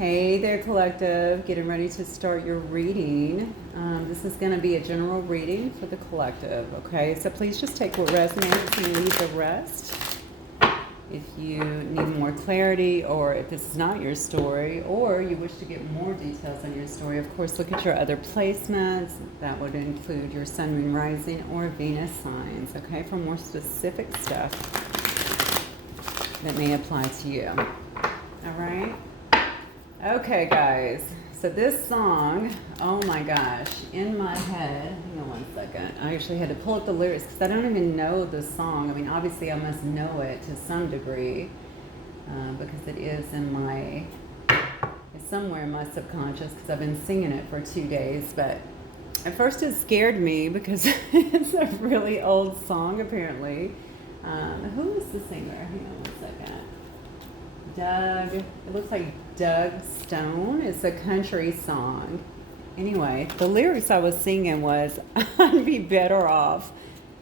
Hey there, collective. Getting ready to start your reading. This is going to be a general reading for the collective, okay? So please just take what resonates and leave the rest. If you need more clarity, or if this is not your story, or you wish to get more details on your story, of course, look at your other placements. That would include your sun, moon, rising, or Venus signs, okay? For more specific stuff that may apply to you. All right? Okay, guys, so this song, oh my gosh, in my head, hang on one second, I actually had to pull up the lyrics because I don't even know the song. I mean, obviously I must know it to some degree because it is in my, it's somewhere in my subconscious because I've been singing it for 2 days, but at first it scared me because it's a really old song apparently. Who is the singer? Hang on one second. Doug, it looks like Doug Stone. It's a country song. Anyway, the lyrics I was singing was, I'd be better off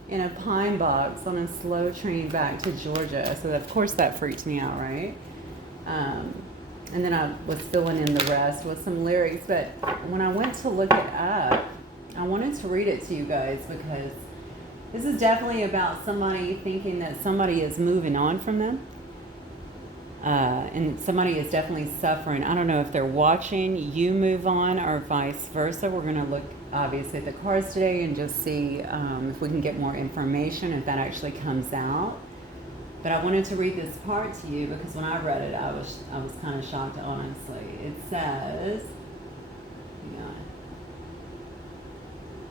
in a pine box on a slow train back to Georgia. So of course that freaked me out, right? And then I was filling in the rest with some lyrics. But when I went to look it up, I wanted to read it to you guys because this is definitely about somebody thinking that somebody is moving on from them. And somebody is definitely suffering. I don't know if they're watching you move on or vice versa. We're going to look obviously at the cards today and just see if we can get more information, if that actually comes out. But I wanted to read this part to you because when I read it, I was kind of shocked, honestly. It says, hang on.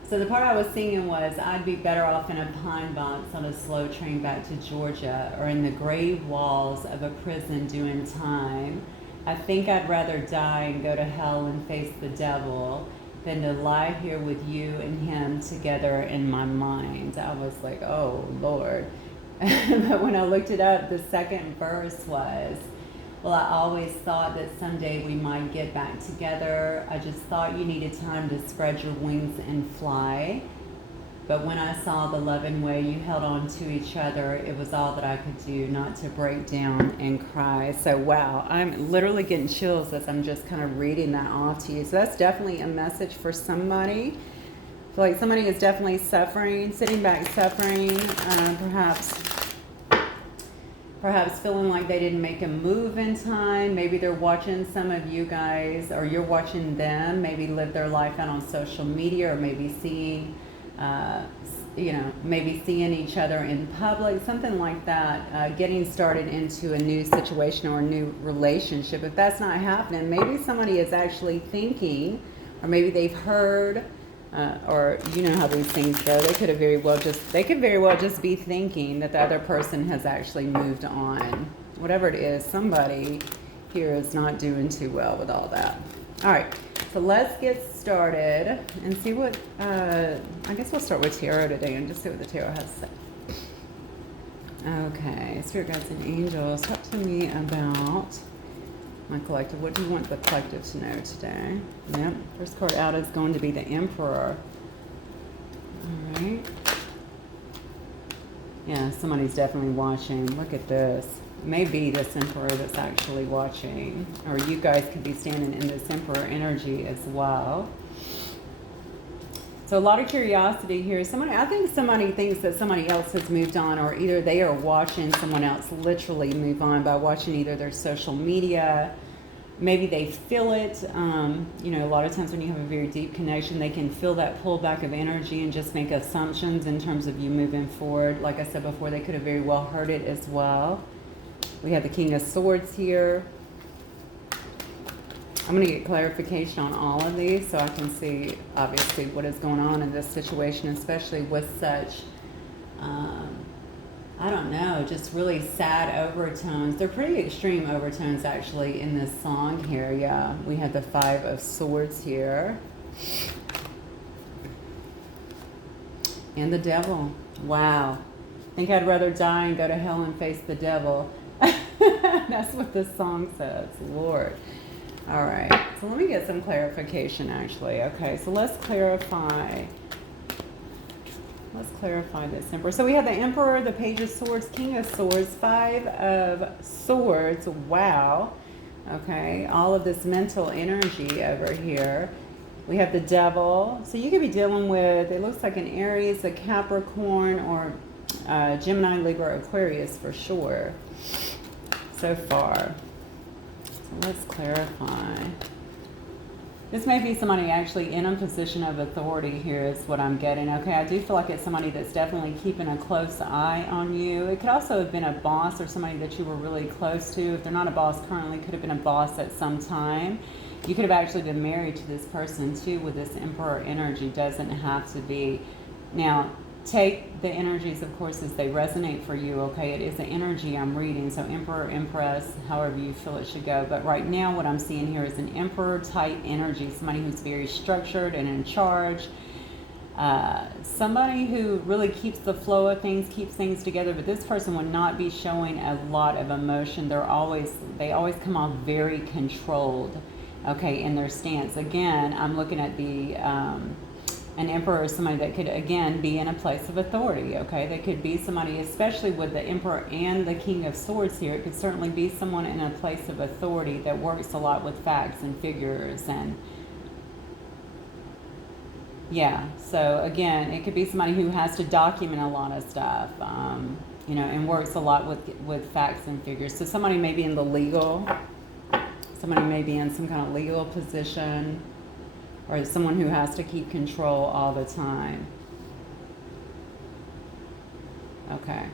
So the part I was singing was, I'd be better off in a pine box on a slow train back to Georgia or in the gray walls of a prison doing time. I think I'd rather die and go to hell and face the devil than to lie here with you and him together in my mind. I was like, oh, Lord. But when I looked it up, the second verse was, well, I always thought that someday we might get back together. I just thought you needed time to spread your wings and fly. But when I saw the loving way you held on to each other, it was all that I could do not to break down and cry. So, wow, I'm literally getting chills as I'm just kind of reading that off to you. So that's definitely a message for somebody. I feel like somebody is definitely suffering, sitting back suffering, perhaps feeling like they didn't make a move in time. Maybe they're watching some of you guys, or you're watching them, maybe live their life out on social media, or maybe seeing, maybe seeing each other in public, something like that, getting started into a new situation or a new relationship. If that's not happening, maybe somebody is actually thinking, or maybe they've heard, or you know how these things go. They could very well just be thinking that the other person has actually moved on. Whatever it is, somebody here is not doing too well with all that. All right, so let's get started and see what. I guess we'll start with tarot today and just see what the tarot has to say. Okay, spirit guides and angels, talk to me about my collective. What do you want the collective to know today? Yep. First card out is going to be the Emperor. All right. Yeah, somebody's definitely watching. Look at this. Maybe this Emperor that's actually watching. Or you guys could be standing in this Emperor energy as well. So a lot of curiosity here. I think somebody thinks that somebody else has moved on, or either they are watching someone else literally move on by watching either their social media. Maybe they feel it. A lot of times when you have a very deep connection, they can feel that pullback of energy and just make assumptions in terms of you moving forward. Like I said before, they could have very well heard it as well. We have the King of Swords here. I'm going to get clarification on all of these so I can see, obviously, what is going on in this situation, especially with such, just really sad overtones. They're pretty extreme overtones, actually, in this song here. Yeah, we have the Five of Swords here. And the Devil. Wow. Think I'd rather die and go to hell and face the devil. That's what this song says. Lord. All right, so let me get some clarification, actually. Okay, so let's clarify this Emperor. So we have the Emperor, the Page of Swords, King of Swords, Five of Swords. Wow. Okay, all of this mental energy over here. We have the devil. So you could be dealing with, it looks like an Aries, a Capricorn, or Gemini, Libra, Aquarius for sure so far. So let's clarify. This may be somebody actually in a position of authority here is what I'm getting. Okay, I do feel like it's somebody that's definitely keeping a close eye on you. It could also have been a boss or somebody that you were really close to. If they're not a boss currently, it could have been a boss at some time. You could have actually been married to this person too with this Emperor energy. Doesn't have to be. Now, take the energies, of course, as they resonate for you, okay? It is an energy I'm reading, so Emperor, Empress, however you feel it should go. But right now what I'm seeing here is an Emperor-type energy, somebody who's very structured and in charge, somebody who really keeps the flow of things, keeps things together, but this person would not be showing a lot of emotion. They always come off very controlled, okay, in their stance. Again, I'm looking at the an emperor is somebody that could, again, be in a place of authority, okay? They could be somebody, especially with the emperor and the king of swords here, it could certainly be someone in a place of authority that works a lot with facts and figures and, yeah. So, again, it could be somebody who has to document a lot of stuff, you know, and works a lot with facts and figures. So somebody may be in the legal, somebody may be in some kind of legal position, or someone who has to keep control all the time. Okay.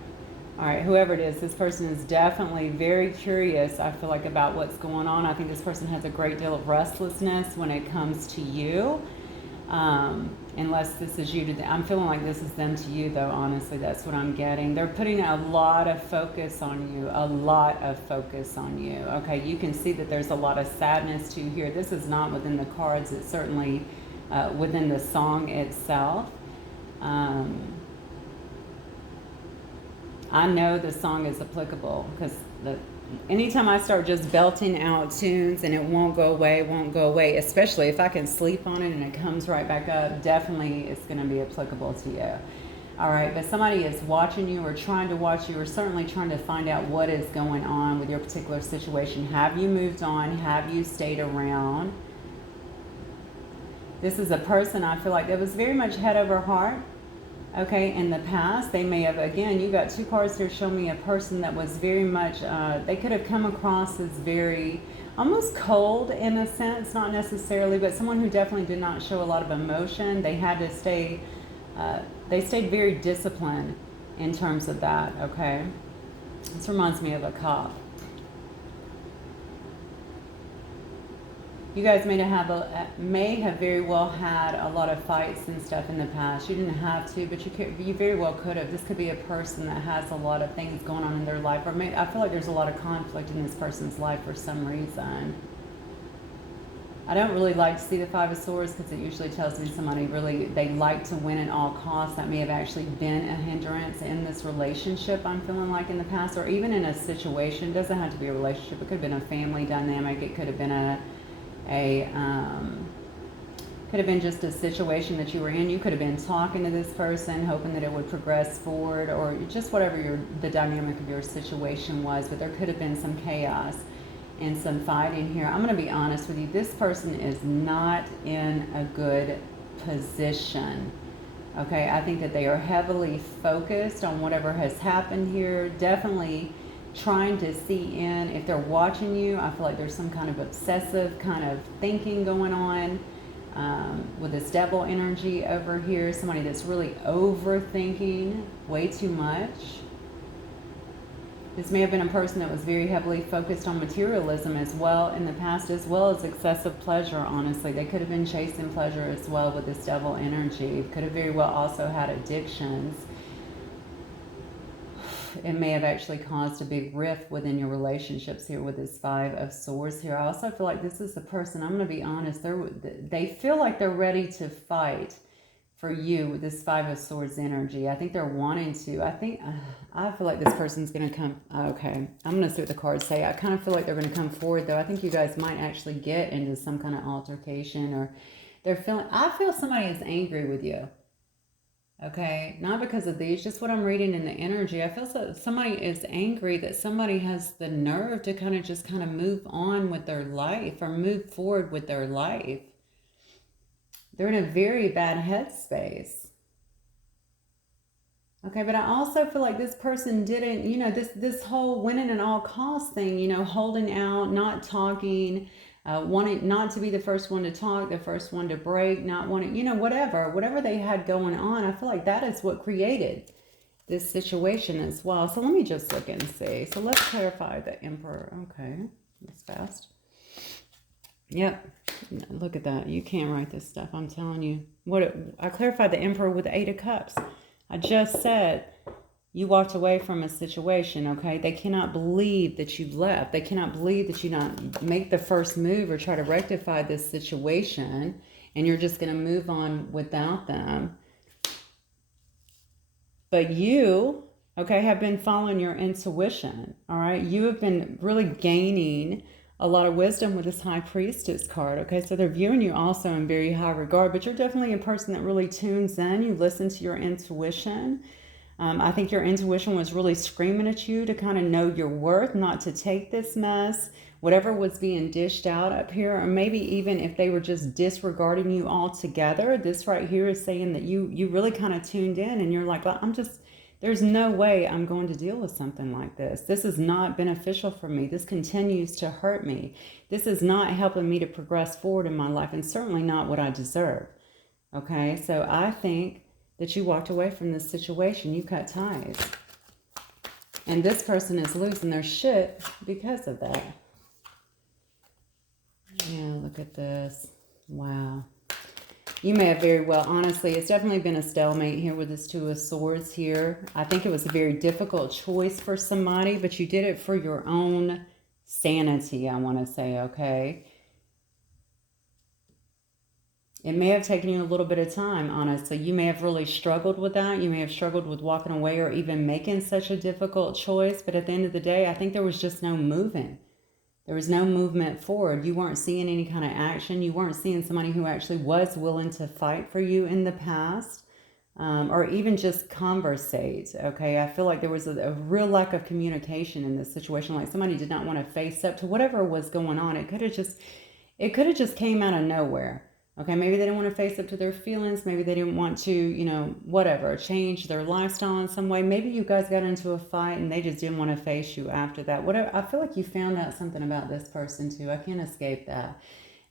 All right, whoever it is, this person is definitely very curious, I feel like, about what's going on. I think this person has a great deal of restlessness when it comes to you. Unless this is you to them. I'm feeling like this is them to you, though, honestly. That's what I'm getting. They're putting a lot of focus on you, a lot of focus on you. Okay, you can see that there's a lot of sadness, too, here. This is not within the cards. It's certainly within the song itself. I know the song is applicable because anytime I start just belting out tunes and it won't go away, especially if I can sleep on it and it comes right back up, definitely it's going to be applicable to you. All right, but somebody is watching you or trying to watch you or certainly trying to find out what is going on with your particular situation. Have you moved on? Have you stayed around? This is a person I feel like that was very much head over heart. Okay, in the past, they may have, again, you got two cards here showing me a person that was very much, they could have come across as very, almost cold in a sense, not necessarily, but someone who definitely did not show a lot of emotion. They had to stay, they stayed very disciplined in terms of that, okay? This reminds me of a cop. You guys may have very well had a lot of fights and stuff in the past. You didn't have to, but you very well could have. This could be a person that has a lot of things going on in their life, or maybe I feel like there's a lot of conflict in this person's life for some reason. I don't really like to see the Five of Swords because it usually tells me somebody really, they like to win at all costs. That may have actually been a hindrance in this relationship, I'm feeling like, in the past, or even in a situation. It doesn't have to be a relationship. It could have been a family dynamic. It could have been could have been just a situation that you were in. You could have been talking to this person, hoping that it would progress forward, or just whatever the dynamic of your situation was. But there could have been some chaos and some fighting here. I'm going to be honest with you. This person is not in a good position. Okay, I think that they are heavily focused on whatever has happened here. Definitely trying to see in, if they're watching you, I feel like there's some kind of obsessive kind of thinking going on with this devil energy over here. Somebody that's really overthinking way too much. This may have been a person that was very heavily focused on materialism as well in the past, as well as excessive pleasure, honestly. They could have been chasing pleasure as well with this devil energy. Could have very well also had addictions. It may have actually caused a big rift within your relationships here with this Five of Swords here. I also feel like this is the person, I'm going to be honest, they feel like they're ready to fight for you with this Five of Swords energy. I think they're wanting to. I feel like this person's going to come. Okay, I'm going to see what the cards say. I kind of feel like they're going to come forward, though. I think you guys might actually get into some kind of altercation, or I feel somebody is angry with you. Okay, not because of these, just what I'm reading in the energy. I feel so somebody is angry that somebody has the nerve to kind of move on with their life or move forward with their life. They're in a very bad headspace. Okay, but I also feel like this person didn't, this whole winning at all costs thing, holding out, not talking, wanting not to be the first one to talk, the first one to break, not wanting, whatever they had going on. I feel like that is what created this situation as well. So let me just look and see. So let's clarify the Emperor. Okay, that's fast. Yep. Look at that. You can't write this stuff. I'm telling you. I clarified the Emperor with the Eight of Cups. I just said you walked away from a situation, okay? They cannot believe that you left. They cannot believe that you not make the first move or try to rectify this situation, and you're just going to move on without them. But you, okay, have been following your intuition, all right? You have been really gaining a lot of wisdom with this High Priestess card, okay? So they're viewing you also in very high regard, but you're definitely a person that really tunes in. You listen to your intuition. I think your intuition was really screaming at you to kind of know your worth, not to take this mess, whatever was being dished out up here, or maybe even if they were just disregarding you altogether. This right here is saying that you really kind of tuned in and you're like, well, there's no way I'm going to deal with something like this. This is not beneficial for me. This continues to hurt me. This is not helping me to progress forward in my life, and certainly not what I deserve. Okay, so I think that you walked away from this situation. You cut ties. And this person is losing their shit because of that. Yeah, look at this. Wow. You may have very well, honestly, it's definitely been a stalemate here with this Two of Swords here. I think it was a very difficult choice for somebody, but you did it for your own sanity, I want to say, okay? It may have taken you a little bit of time, honestly. You may have really struggled with that. You may have struggled with walking away or even making such a difficult choice. But at the end of the day, I think there was just no moving. There was no movement forward. You weren't seeing any kind of action. You weren't seeing somebody who actually was willing to fight for you in the past, or even just conversate, okay? I feel like there was a real lack of communication in this situation. Like somebody did not want to face up to whatever was going on. It could have just came out of nowhere. Okay, maybe they didn't want to face up to their feelings. Maybe they didn't want to, whatever, change their lifestyle in some way. Maybe you guys got into a fight and they just didn't want to face you after that. Whatever. I feel like you found out something about this person too. I can't escape that.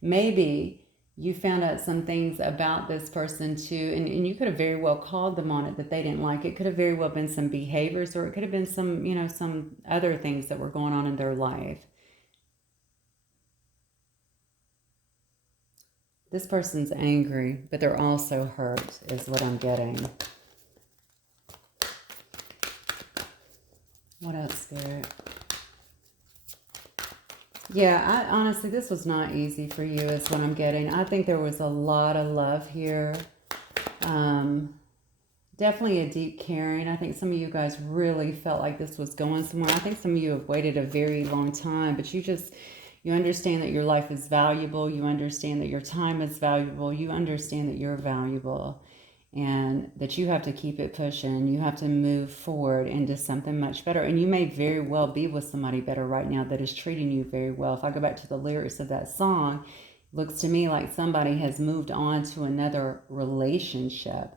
Maybe you found out some things about this person too, and you could have very well called them on it that they didn't like. It could have very well been some behaviors, or it could have been some other things that were going on in their life. This person's angry, but they're also hurt, is what I'm getting. What else, Spirit? Yeah, honestly, this was not easy for you, is what I'm getting. I think there was a lot of love here. Definitely a deep caring. I think some of you guys really felt like this was going somewhere. I think some of you have waited a very long time, but you understand that your life is valuable. You understand that your time is valuable. You understand that you're valuable and that you have to keep it pushing. You have to move forward into something much better. And you may very well be with somebody better right now that is treating you very well. If I go back to the lyrics of that song, it looks to me like somebody has moved on to another relationship.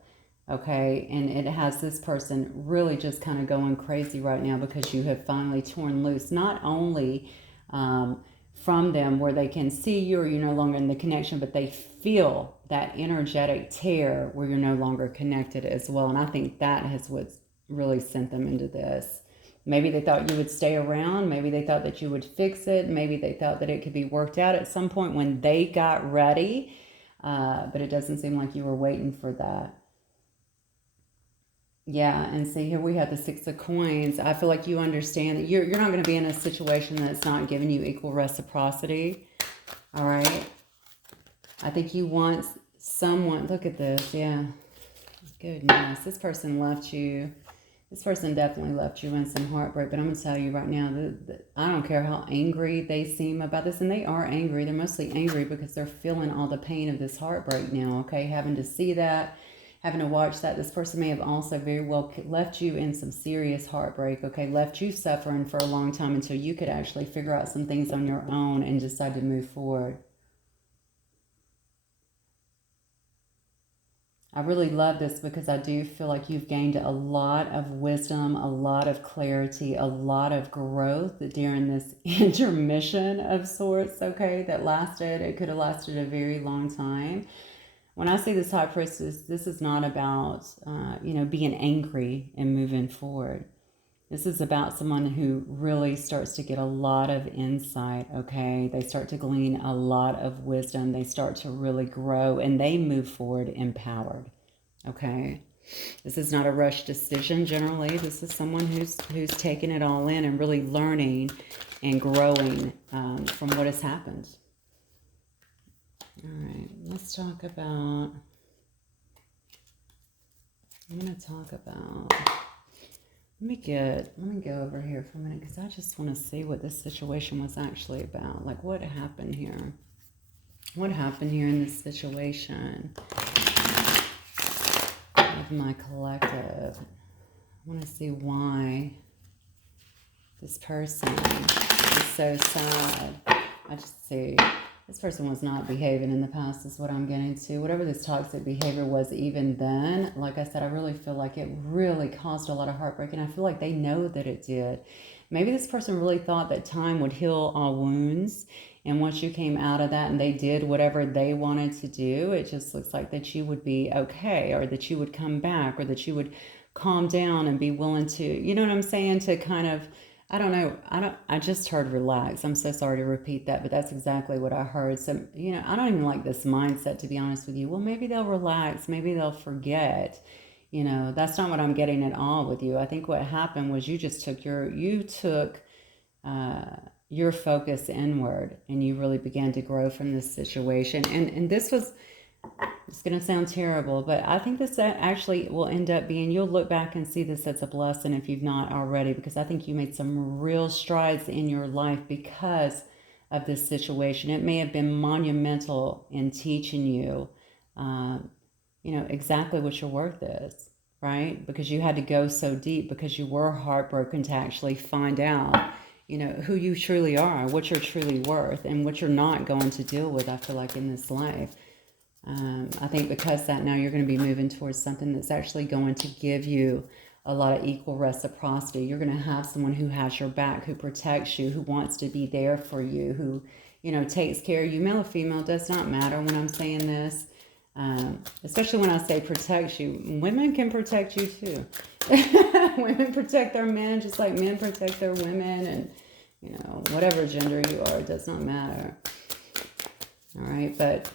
Okay, and it has this person really just kind of going crazy right now because you have finally torn loose, not only from them where they can see you or you're no longer in the connection, but they feel that energetic tear where you're no longer connected as well. And I think that has what's really sent them into this. Maybe they thought you would stay around. Maybe they thought that you would fix it. Maybe they thought that it could be worked out at some point when they got ready. But it doesn't seem like you were waiting for that. Yeah, and see here we have the Six of Coins. I feel like you understand that you're not going to be in a situation that's not giving you equal reciprocity. All right. I think you want someone. Look at this. Yeah. Goodness. This person left you. This person definitely left you in some heartbreak. But I'm going to tell you right now that I don't care how angry they seem about this. And they are angry. They're mostly angry because they're feeling all the pain of this heartbreak now. Okay. Having to see that. having to watch that. This person may have also very well left you in some serious heartbreak, okay? Left you suffering for a long time until you could actually figure out some things on your own and decide to move forward. I really love this because I do feel like you've gained a lot of wisdom, a lot of clarity, a lot of growth during this intermission of sorts, okay, that lasted. It could have lasted a very long time. When I see this High Priestess, this is not about, being angry and moving forward. This is about someone who really starts to get a lot of insight, okay? They start to glean a lot of wisdom. They start to really grow and they move forward empowered, okay? This is not a rushed decision generally. This is someone who's taking it all in and really learning and growing from what has happened. All right, let's talk about, I'm going to talk about, let me go over here for a minute because I just want to see what this situation was actually about. Like, what happened here? What happened here in this situation of my collective? I want to see why this person is so sad. I just see this person was not behaving in the past is what I'm getting to. Whatever this toxic behavior was even then, like I said, I really feel like it really caused a lot of heartbreak, and I feel like they know that it did. Maybe this person really thought that time would heal all wounds, and once you came out of that and they did whatever they wanted to do, it just looks like that you would be okay, or that you would come back, or that you would calm down and be willing to, you know what I'm saying, to kind of, I don't know. I just heard relax. I'm so sorry to repeat that, but that's exactly what I heard. So, I don't even like this mindset, to be honest with you. Well, maybe they'll relax. Maybe they'll forget. That's not what I'm getting at all with you. I think what happened was you just took your focus inward, and you really began to grow from this situation. And this was, it's going to sound terrible, but I think this actually will end up being, you'll look back and see this as a blessing if you've not already, because I think you made some real strides in your life because of this situation. It may have been monumental in teaching you, exactly what your worth is, right? Because you had to go so deep, because you were heartbroken to actually find out, who you truly are, what you're truly worth, and what you're not going to deal with, I feel like, in this life. I think because that now you're going to be moving towards something that's actually going to give you a lot of equal reciprocity. You're going to have someone who has your back, who protects you, who wants to be there for you, who, takes care of you. Male or female, does not matter when I'm saying this. Especially when I say protects you. Women can protect you too. Women protect their men just like men protect their women, and, whatever gender you are, it does not matter. All right, but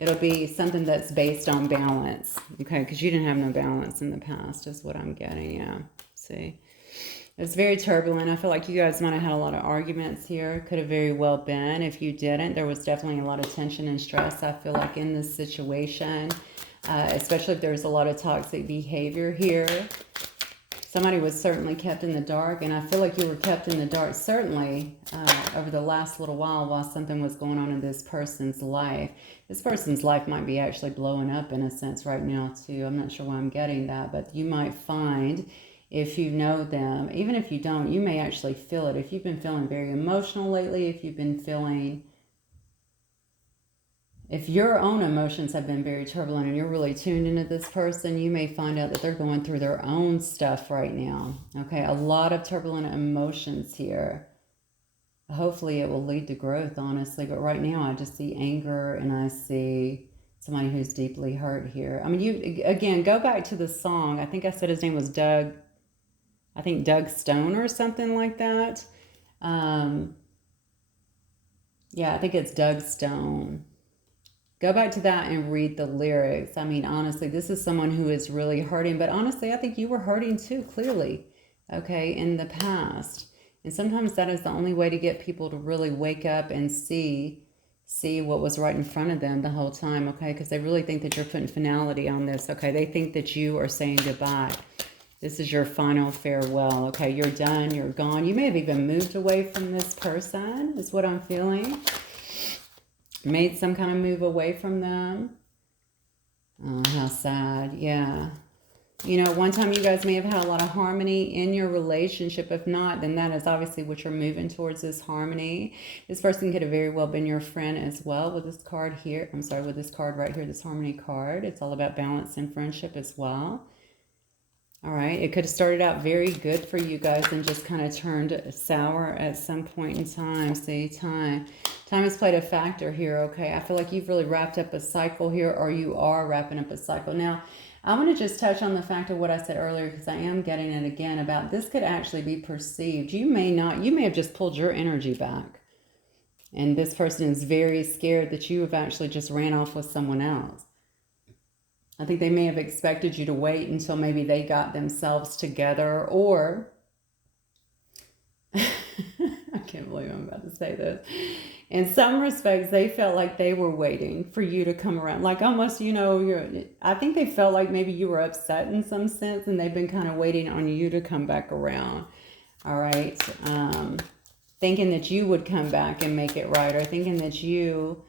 it'll be something that's based on balance, okay? Because you didn't have no balance in the past is what I'm getting, yeah. See? It's very turbulent. I feel like you guys might have had a lot of arguments here. Could have very well been. If you didn't, there was definitely a lot of tension and stress, I feel like, in this situation, especially if there's a lot of toxic behavior here. Somebody was certainly kept in the dark, and I feel like you were kept in the dark, certainly, over the last little while something was going on in this person's life. This person's life might be actually blowing up in a sense right now, too. I'm not sure why I'm getting that, but you might find, if you know them, even if you don't, you may actually feel it. If you've been feeling very emotional lately, if you've been feeling, if your own emotions have been very turbulent and you're really tuned into this person, you may find out that they're going through their own stuff right now. Okay, a lot of turbulent emotions here. Hopefully it will lead to growth, honestly. But right now I just see anger, and I see somebody who's deeply hurt here. I mean, you, again, go back to the song. I think I said his name was Doug. I think Doug Stone or something like that. Yeah, I think it's Doug Stone. Go back to that and read the lyrics. I mean, honestly, this is someone who is really hurting. But honestly, I think you were hurting too, clearly, okay, in the past. And sometimes that is the only way to get people to really wake up and see what was right in front of them the whole time, okay? Because they really think that you're putting finality on this, okay? They think that you are saying goodbye. This is your final farewell, okay? You're done, you're gone. You may have even moved away from this person, is what I'm feeling. Made some kind of move away from them. Oh, how sad. Yeah. You know, one time you guys may have had a lot of harmony in your relationship. If not, then that is obviously what you're moving towards, this harmony. This person could have very well been your friend as well with this card here. I'm sorry, with this card right here, this harmony card. It's all about balance and friendship as well. All right, it could have started out very good for you guys and just kind of turned sour at some point in time. See, time has played a factor here, okay? I feel like you've really wrapped up a cycle here, or you are wrapping up a cycle. Now, I want to just touch on the fact of what I said earlier, because I am getting it again about this could actually be perceived. You may have just pulled your energy back. And this person is very scared that you have actually just ran off with someone else. I think they may have expected you to wait until maybe they got themselves together, or I can't believe I'm about to say this. In some respects, they felt like they were waiting for you to come around. Like almost, you know, I think they felt like maybe you were upset in some sense, and they've been kind of waiting on you to come back around. All right. Thinking that you would come back and make it right, or thinking that you...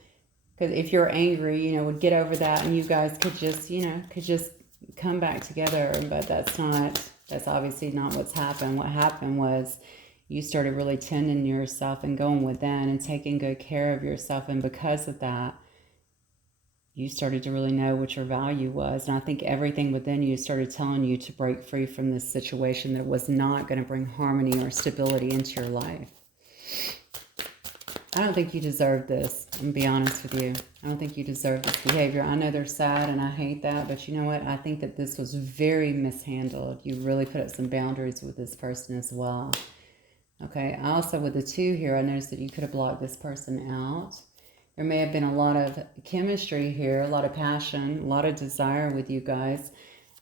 Because if you're angry, you know, would get over that, and you guys could just, you know, come back together. But that's obviously not what's happened. What happened was you started really tending yourself and going within and taking good care of yourself. And because of that, you started to really know what your value was. And I think everything within you started telling you to break free from this situation that was not going to bring harmony or stability into your life. I don't think you deserve this. I'm going to be honest with you. I don't think you deserve this behavior. I know they're sad and I hate that, but you know what? I think that this was very mishandled. You really put up some boundaries with this person as well. Okay, also with the 2 here, I noticed that you could have blocked this person out. There may have been a lot of chemistry here, a lot of passion, a lot of desire with you guys.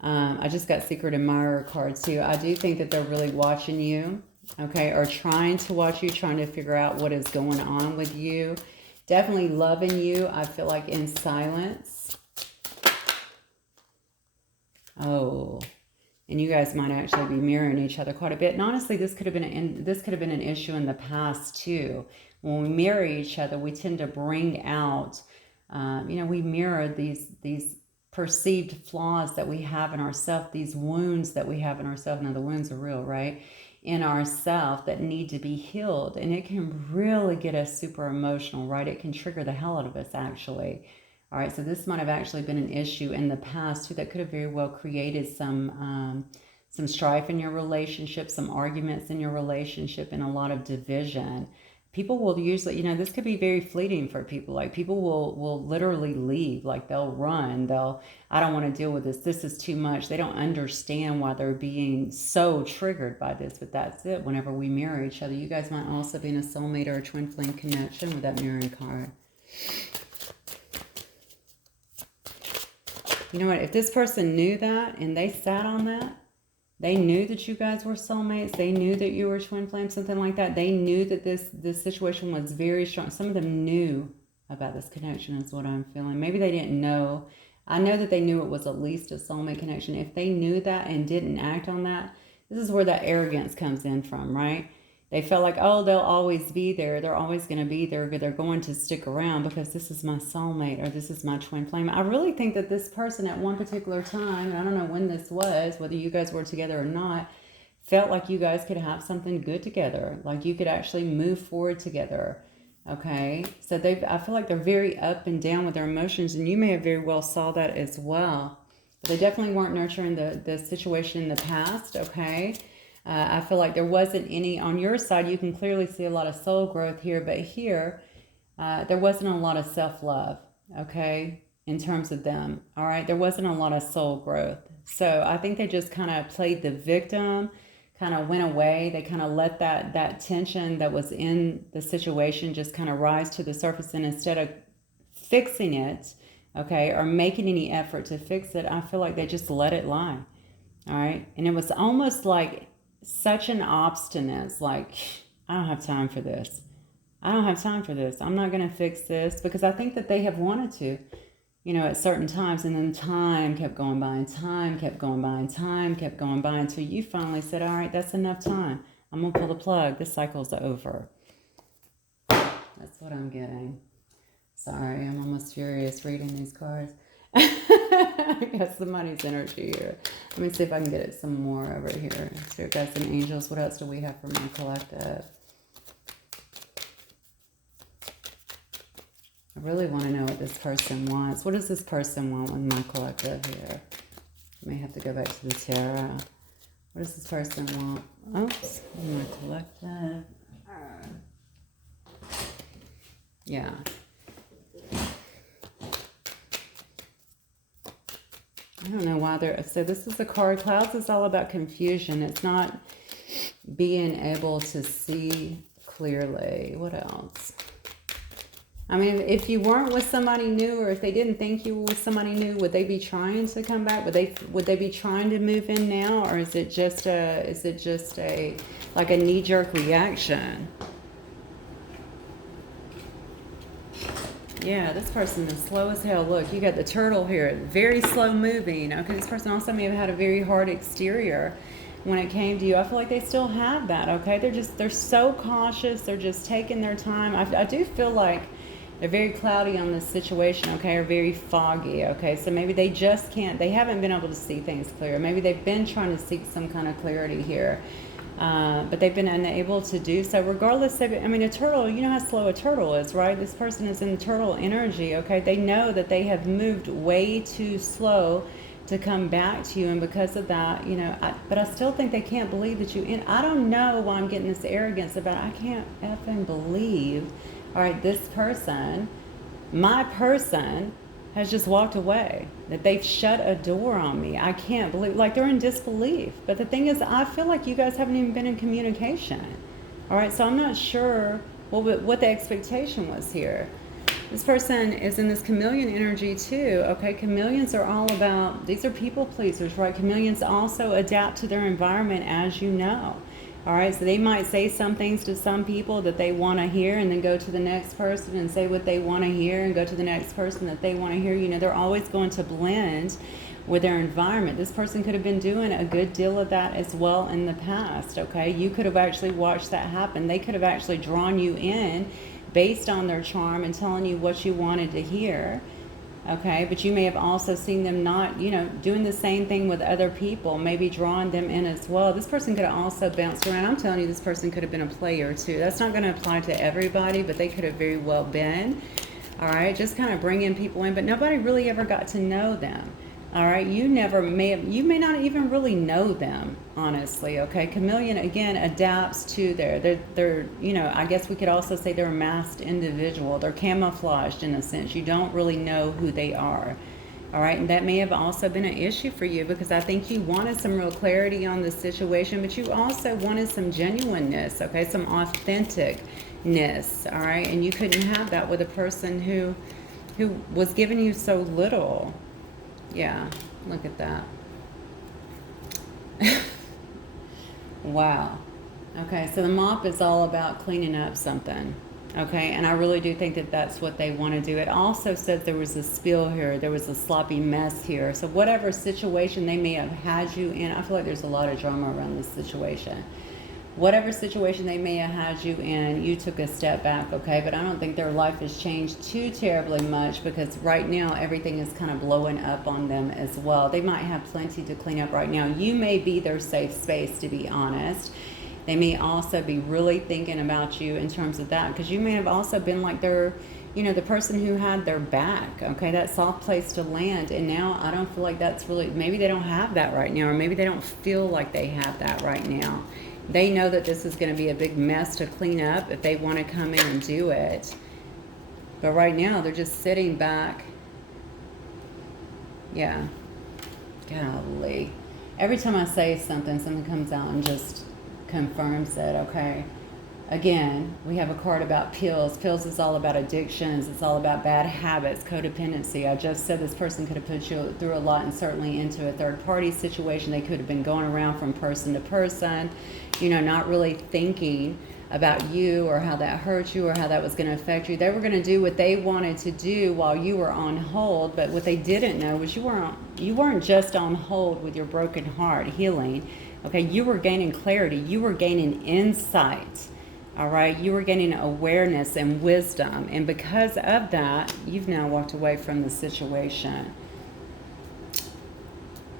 I just got Secret Admirer cards too. I do think that they're really watching you. Okay, or trying to watch you, trying to figure out what is going on with you. Definitely loving you, I feel like, in silence. Oh, and you guys might actually be mirroring each other quite a bit. And honestly, this could have been an issue in the past too. When we mirror each other, we tend to bring out, you know, we mirror these perceived flaws that we have in ourselves, these wounds that we have in ourselves. Now, the wounds are real, right? In ourselves that need to be healed. And it can really get us super emotional, right? It can trigger the hell out of us, actually. All right, so this might have actually been an issue in the past too that could have very well created some strife in your relationship, some arguments in your relationship, and a lot of division. People will usually, you know, this could be very fleeting for people. Like people will literally leave, like they'll run. I don't want to deal with this. This is too much. They don't understand why they're being so triggered by this, but that's it. Whenever we mirror each other, you guys might also be in a soulmate or a twin flame connection with that mirroring card. You know what? If this person knew that and they sat on that, they knew that you guys were soulmates. They knew that you were twin flame, something like that. They knew that this situation was very strong. Some of them knew about this connection is what I'm feeling. Maybe they didn't know. I know that they knew it was at least a soulmate connection. If they knew that and didn't act on that, this is where that arrogance comes in from, right? They felt like, oh, they'll always be there. They're always going to be there. They're going to stick around because this is my soulmate or this is my twin flame. I really think that this person at one particular time, and I don't know when this was, whether you guys were together or not, felt like you guys could have something good together. Like you could actually move forward together. Okay? So I feel like they're very up and down with their emotions, and you may have very well saw that as well. But they definitely weren't nurturing the situation in the past, okay? I feel like there wasn't any, on your side, you can clearly see a lot of soul growth here, but here, there wasn't a lot of self-love, okay, in terms of them, all right? There wasn't a lot of soul growth. So I think they just kind of played the victim, kind of went away. They kind of let that tension that was in the situation just kind of rise to the surface, and instead of fixing it, okay, or making any effort to fix it, I feel like they just let it lie, all right? And it was almost like such an obstinance, like, I don't have time for this. I don't have time for this. I'm not going to fix this, because I think that they have wanted to, you know, at certain times, and then time kept going by and time kept going by and time kept going by until you finally said, all right, that's enough time. I'm going to pull the plug. This cycle's over. That's what I'm getting. Sorry, I'm almost furious reading these cards. I got some money's energy here. Let me see if I can get it some more over here. So we've got some angels. What else do we have for my collective? I really want to know what this person wants. What does this person want with my collective here? I may have to go back to the tarot. What does this person want? Oops, my collective. Yeah. I don't know why they're... So this is the card. Clouds is all about confusion. It's not being able to see clearly. What else? I mean, if you weren't with somebody new, or if they didn't think you were with somebody new, would they be trying to come back? Would they be trying to move in now, or is it just a like a knee-jerk reaction? Yeah, this person is slow as hell. Look, you got the turtle here, very slow moving. Okay, this person also may have had a very hard exterior when it came to you. I feel like they still have that. Okay, they're so cautious. They're just taking their time. I do feel like they're very cloudy on this situation, okay, or very foggy, okay? So maybe they just can't, they haven't been able to see things clear. Maybe they've been trying to seek some kind of clarity here, but they've been unable to do so. Regardless of it, I mean, a turtle, you know how slow a turtle is, right? This person is in turtle energy, okay? They know that they have moved way too slow to come back to you, and because of that, you know, but I still think they can't believe that you, and I don't know why I'm getting this arrogance about it. I can't effing believe, all right, this person, my person, has just walked away, that they've shut a door on me. I can't believe, like, they're in disbelief. But the thing is, I feel like you guys haven't even been in communication, all right? So I'm not sure what the expectation was here. This person is in this chameleon energy too, okay? Chameleons are all about, these are people pleasers, right? Chameleons also adapt to their environment, as you know. All right, so they might say some things to some people that they want to hear, and then go to the next person and say what they want to hear, and go to the next person that they want to hear. You know, they're always going to blend with their environment. This person could have been doing a good deal of that as well in the past, okay? You could have actually watched that happen. They could have actually drawn you in based on their charm and telling you what you wanted to hear. Okay, but you may have also seen them not, you know, doing the same thing with other people, maybe drawing them in as well. This person could have also bounced around. I'm telling you, this person could have been a player too. That's not going to apply to everybody, but they could have very well been. All right, just kind of bringing people in, but nobody really ever got to know them. All right, you may not even really know them, honestly, okay? Chameleon, again, adapts to they're, you know, I guess we could also say they're a masked individual. They're camouflaged in a sense. You don't really know who they are, all right? And that may have also been an issue for you, because I think you wanted some real clarity on the situation, but you also wanted some genuineness, okay? Some authenticness, all right? And you couldn't have that with a person who was giving you so little. Yeah, look at that. Wow. Okay, so the mop is all about cleaning up something. Okay, and I really do think that that's what they want to do. It also said there was a spill here. There was a sloppy mess here. So whatever situation they may have had you in, I feel like there's a lot of drama around this situation. Whatever situation they may have had you in, you took a step back, okay? But I don't think their life has changed too terribly much, because right now everything is kind of blowing up on them as well. They might have plenty to clean up right now. You may be their safe space, to be honest. They may also be really thinking about you in terms of that, because you may have also been like their, you know, the person who had their back, okay? That soft place to land. And now I don't feel like that's really, maybe they don't have that right now, or maybe they don't feel like they have that right now. They know that this is going to be a big mess to clean up if they want to come in and do it. But right now, they're just sitting back. Yeah. Golly. Every time I say something, something comes out and just confirms it, okay? Again, we have a card about pills. Pills is all about addictions. It's all about bad habits, codependency. I just said this person could have put you through a lot, and certainly into a third-party situation. They could have been going around from person to person, you know, not really thinking about you or how that hurt you or how that was going to affect you. They were going to do what they wanted to do while you were on hold, but what they didn't know was you weren't just on hold with your broken heart healing. Okay, you were gaining clarity. You were gaining insight. All right, you were gaining awareness and wisdom, and because of that, you've now walked away from the situation.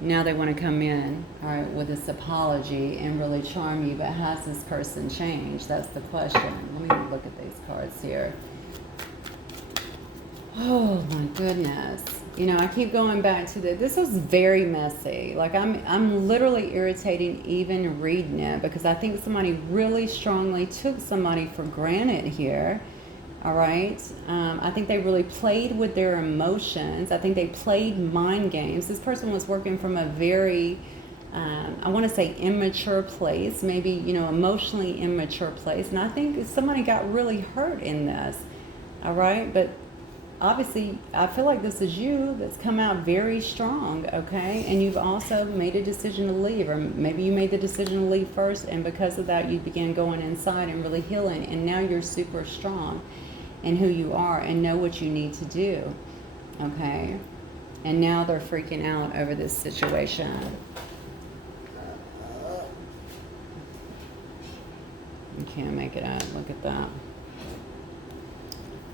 Now they want to come in, all right, with this apology and really charm you, but has this person changed? That's the question. Let me look at these cards here. Oh my goodness. You know, I keep going back to this was very messy. Like I'm literally irritating even reading it, because I think somebody really strongly took somebody for granted here. All right. I think they really played with their emotions. I think they played mind games. This person was working from a very, I want to say immature place, maybe, you know, emotionally immature place. And I think somebody got really hurt in this. All right. But obviously, I feel like this is you that's come out very strong, okay? And you've also made a decision to leave, or maybe you made the decision to leave first, and because of that, you began going inside and really healing, and now you're super strong in who you are and know what you need to do, okay? And now they're freaking out over this situation. You can't make it up. Look at that.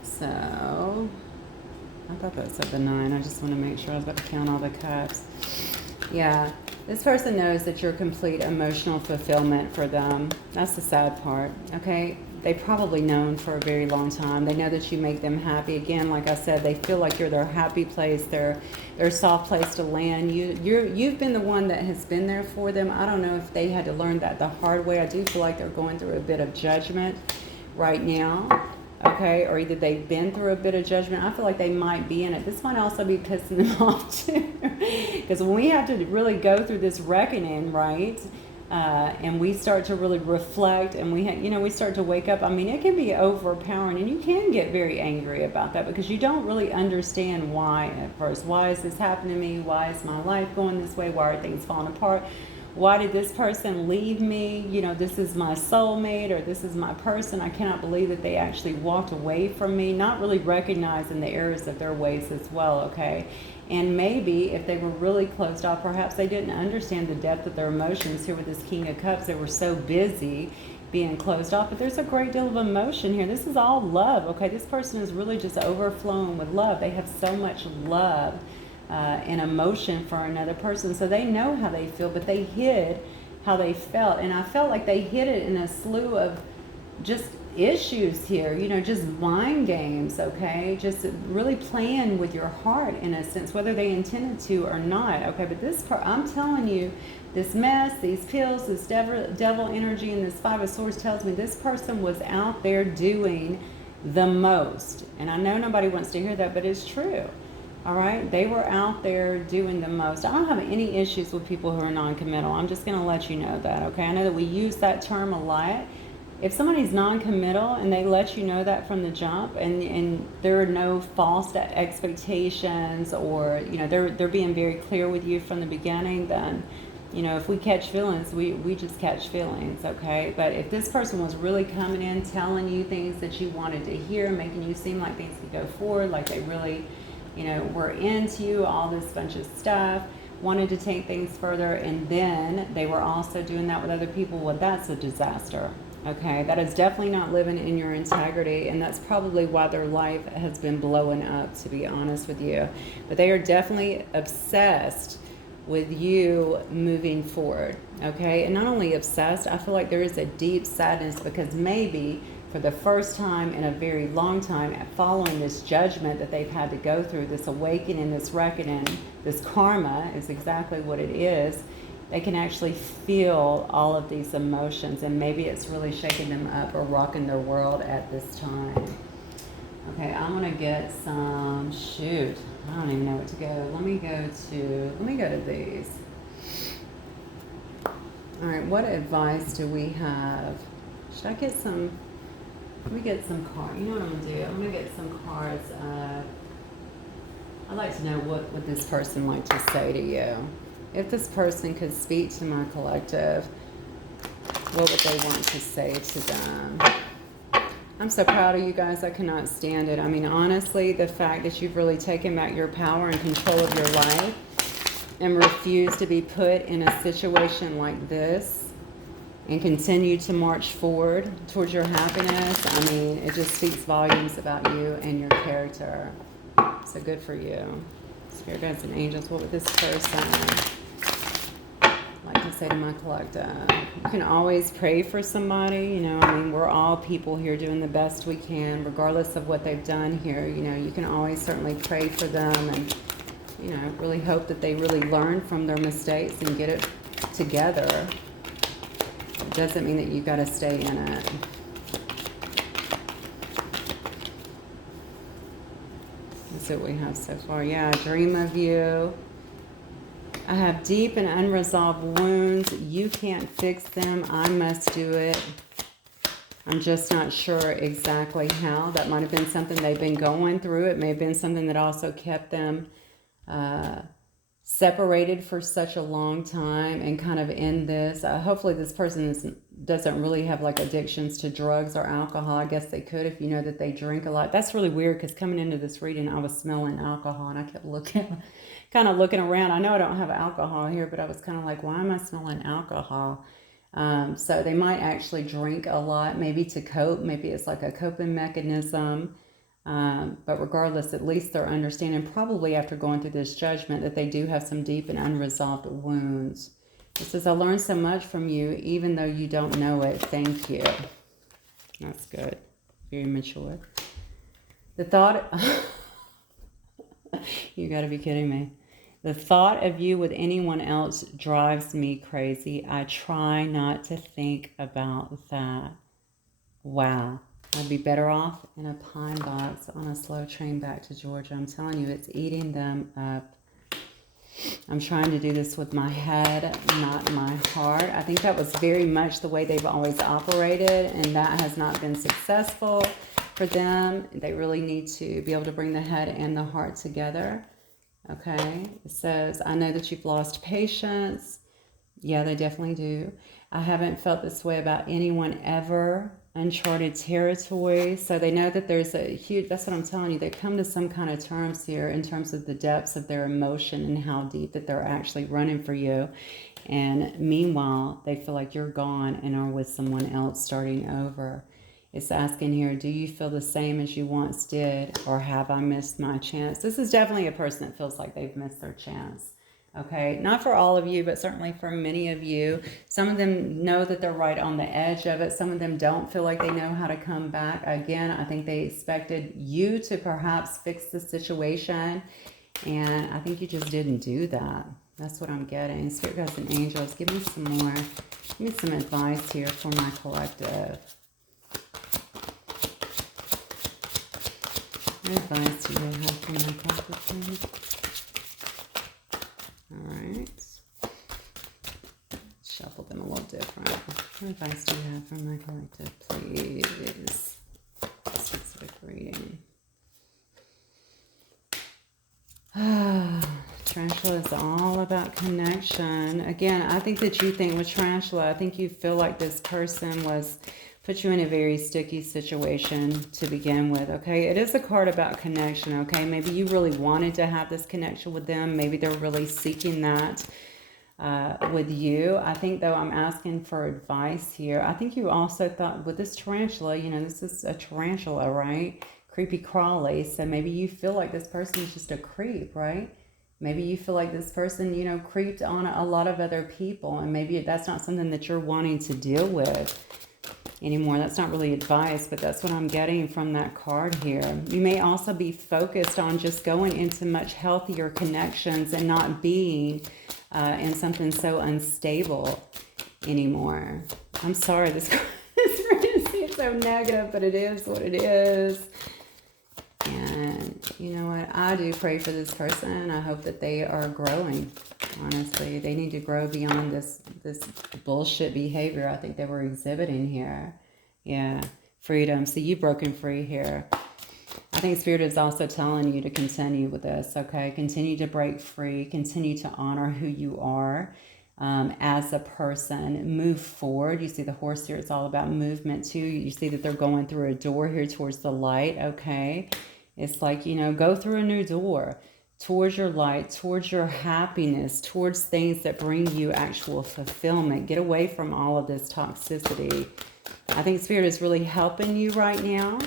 So, I thought that said the 9. I just want to make sure I was about to count all the cups. Yeah, this person knows that you're complete emotional fulfillment for them. That's the sad part, okay? They've probably known for a very long time. They know that you make them happy. Again, like I said, they feel like you're their happy place, their soft place to land. You've been the one that has been there for them. I don't know if they had to learn that the hard way. I do feel like they're going through a bit of judgment right now. Okay, or either they've been through a bit of judgment. I feel like they might be in it. This might also be pissing them off too. Because when we have to really go through this reckoning, right? And we start to really reflect, and we start to wake up. I mean, it can be overpowering, and you can get very angry about that because you don't really understand why at first. Why is this happening to me? Why is my life going this way? Why are things falling apart? Why did this person leave me? You know, this is my soulmate, or this is my person. I cannot believe that they actually walked away from me, not really recognizing the errors of their ways as well, okay? And maybe if they were really closed off, perhaps they didn't understand the depth of their emotions here with this King of Cups. They were so busy being closed off, but there's a great deal of emotion here. This is all love, okay? This person is really just overflowing with love. They have so much love and emotion for another person, so they know how they feel, but they hid how they felt. And I felt like they hid it in a slew of just issues here, you know, just mind games, okay? Just really playing with your heart in a sense, whether they intended to or not, okay? But this part, I'm telling you, this mess, these pills, this devil energy, and this Five of Swords tells me this person was out there doing the most. And I know nobody wants to hear that, but it's true. All right, they were out there doing the most. I don't have any issues with people who are non-committal. I'm just going to let you know that, okay? I know that we use that term a lot. If somebody's non-committal and they let you know that from the jump, and there are no false expectations, or, you know, they're being very clear with you from the beginning, then, you know, if we catch feelings, we just catch feelings, okay? But if this person was really coming in, telling you things that you wanted to hear, making you seem like things could go forward, like they really, you know, were into you, all this bunch of stuff, wanted to take things further, and then they were also doing that with other people, well, that's a disaster, okay? That is definitely not living in your integrity, and that's probably why their life has been blowing up, to be honest with you. But they are definitely obsessed with you moving forward, okay? And not only obsessed, I feel like there is a deep sadness because maybe for the first time in a very long time, following this judgment that they've had to go through, this awakening, this reckoning, this karma is exactly what it is. They can actually feel all of these emotions, and maybe it's really shaking them up or rocking their world at this time. Okay, I'm gonna get some, shoot, I don't even know what to go. Let me go to these. All right, what advice do we have? Should I get some? Let me get some cards. You know what I'm going to do? I'm going to get some cards. I'd like to know what this person like to say to you. If this person could speak to my collective, what would they want to say to them? I'm so proud of you guys. I cannot stand it. I mean, honestly, the fact that you've really taken back your power and control of your life and refused to be put in a situation like this, and continue to march forward towards your happiness. I mean, it just speaks volumes about you and your character. So good for you. Spirit guides and angels, what would this person to say to my collective. You can always pray for somebody, you know, I mean, we're all people here doing the best we can, regardless of what they've done here. You know, you can always certainly pray for them and, you know, really hope that they really learn from their mistakes and get it together. It doesn't mean that you've got to stay in it. That's what we have so far. Yeah, dream of you. I have deep and unresolved wounds. You can't fix them. I must do it. I'm just not sure exactly how. That might have been something they've been going through. It may have been something that also kept them separated for such a long time and kind of in this. Hopefully this person doesn't really have like addictions to drugs or alcohol. I guess they could if you know that they drink a lot. That's really weird because coming into this reading, I was smelling alcohol and I kept kind of looking around. I know I don't have alcohol here, but I was kind of like, why am I smelling alcohol? So they might actually drink a lot, maybe to cope. Maybe it's like a coping mechanism. But regardless, at least they're understanding, probably after going through this judgment, that they do have some deep and unresolved wounds. It says, I learned so much from you, even though you don't know it. Thank you. That's good. Very mature. The thought... You got to be kidding me. The thought of you with anyone else drives me crazy. I try not to think about that. Wow. I'd be better off in a pine box on a slow train back to Georgia. I'm telling you, it's eating them up. I'm trying to do this with my head, not my heart. I think that was very much the way they've always operated, and that has not been successful for them. They really need to be able to bring the head and the heart together. Okay, it says, I know that you've lost patience. Yeah, they definitely do. I haven't felt this way about anyone ever. Uncharted territory. So they know that there's a huge, that's what I'm telling you, they come to some kind of terms here in terms of the depths of their emotion and how deep that they're actually running for you. And meanwhile, they feel like you're gone and are with someone else starting over. It's asking here, do you feel the same as you once did, or have I missed my chance? This is definitely a person that feels like they've missed their chance. Okay, not for all of you, but certainly for many of you. Some of them know that they're right on the edge of it. Some of them don't feel like they know how to come back. Again, I think they expected you to perhaps fix the situation, and I think you just didn't do that. That's what I'm getting. Spirit guides and angels, give me some more. Give me some advice here for my collective. What advice do you have for my collective, please? All right. Shuffle them a little different. What advice do you have for my collective, please? Specific reading. Tarantula is all about connection. Again, I think that you think with Tarantula, I think you feel like this person put you in a very sticky situation to begin with, okay? It is a card about connection, okay? Maybe you really wanted to have this connection with them. Maybe they're really seeking that with you. I think, though, I'm asking for advice here. I think you also thought with this tarantula, you know, this is a tarantula, right? Creepy crawly. So maybe you feel like this person is just a creep, right? Maybe you feel like this person, you know, creeped on a lot of other people, and maybe that's not something that you're wanting to deal with anymore. That's not really advice, but that's what I'm getting from that card here. You may also be focused on just going into much healthier connections and not being in something so unstable anymore. I'm sorry, this seems so negative, but it is what it is. And you know what? I do pray for this person. I hope that they are growing. Honestly, they need to grow beyond this bullshit behavior I think they were exhibiting here. Yeah, freedom. So you've broken free here. I think Spirit is also telling you to continue with this, okay? Continue to break free. Continue to honor who you are as a person. Move forward. You see the horse here. It's all about movement too. You see that they're going through a door here towards the light, okay? It's like, you know, go through a new door towards your light, towards your happiness, towards things that bring you actual fulfillment. Get away from all of this toxicity. I think Spirit is really helping you right now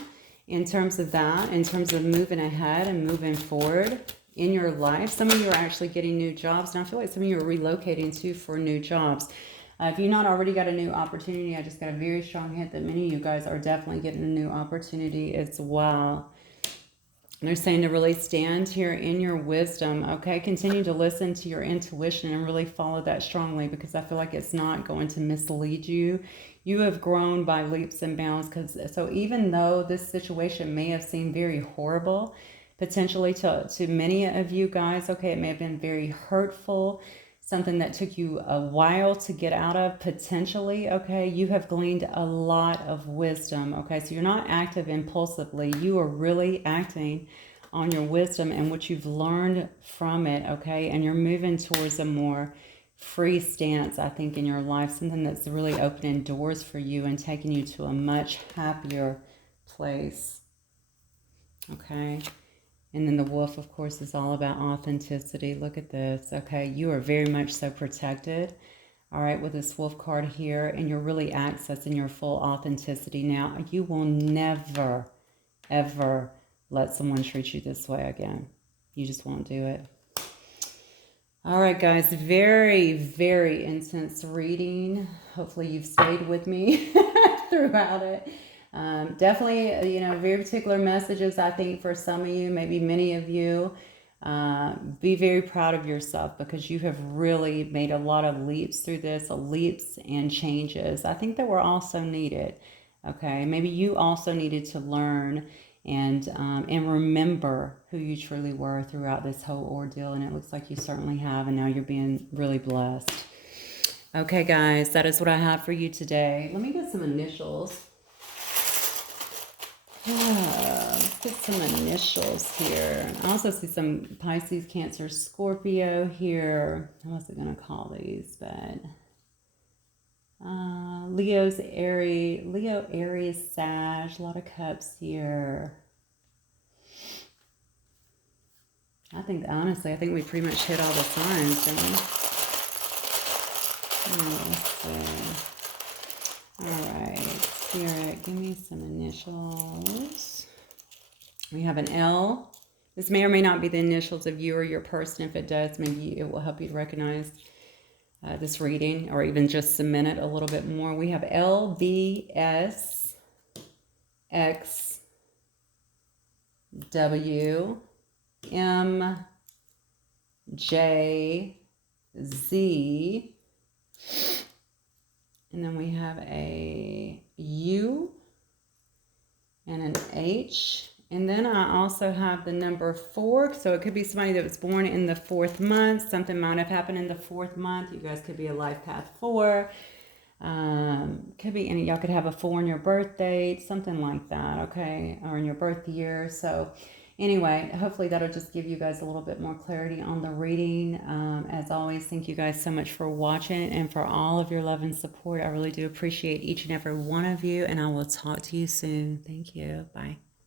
in terms of that, in terms of moving ahead and moving forward. in your life. Some of you are actually getting new jobs, and I feel like some of you are relocating too for new jobs. If you've not already got a new opportunity, I just got a very strong hint that many of you guys are definitely getting a new opportunity as well. And they're saying to really stand here in your wisdom, okay? Continue to listen to your intuition and really follow that strongly, because I feel like it's not going to mislead you. You have grown by leaps and bounds. So even though this situation may have seemed very horrible, potentially to many of you guys, okay, it may have been very hurtful, something that took you a while to get out of, potentially, okay, you have gleaned a lot of wisdom, okay? So you're not active impulsively. You are really acting on your wisdom and what you've learned from it, okay? And you're moving towards a more free stance, I think, in your life, something that's really opening doors for you and taking you to a much happier place, okay? And then the wolf, of course, is all about authenticity. Look at this. Okay, you are very much so protected, all right, with this wolf card here, and you're really accessing your full authenticity. Now, you will never, ever let someone treat you this way again. You just won't do it. All right, guys, very, very intense reading. Hopefully you've stayed with me throughout it. Definitely, very particular messages, I think, for some of you, maybe many of you. Be very proud of yourself, because you have really made a lot of leaps through this, leaps and changes. I think that were also needed. Okay, maybe you also needed to learn and remember who you truly were throughout this whole ordeal. And it looks like you certainly have, and now you're being really blessed. Okay, guys, that is what I have for you today. Let me get some initials. Let's get some initials here. I also see some Pisces, Cancer, Scorpio here. I wasn't going to call these, but Leo, Aries, Sag, a lot of cups here. I think, honestly, we pretty much hit all the signs, don't we? Let's see. All right, Spirit, give me some initials. We have an L. This may or may not be the initials of you or your person. If it does, maybe it will help you to recognize this reading, or even just cement it a little bit more. We have L, B, S, X, W, M, J, Z, and then we have a U and an H. And then I also have the number 4. So it could be somebody that was born in the 4th month. Something might have happened in the 4th month. You guys could be a life path 4. Could be any, y'all could have a 4 in your birth date, something like that, okay? Or in your birth year. So anyway, hopefully that'll just give you guys a little bit more clarity on the reading. As always, thank you guys so much for watching and for all of your love and support. I really do appreciate each and every one of you, and I will talk to you soon. Thank you. Bye.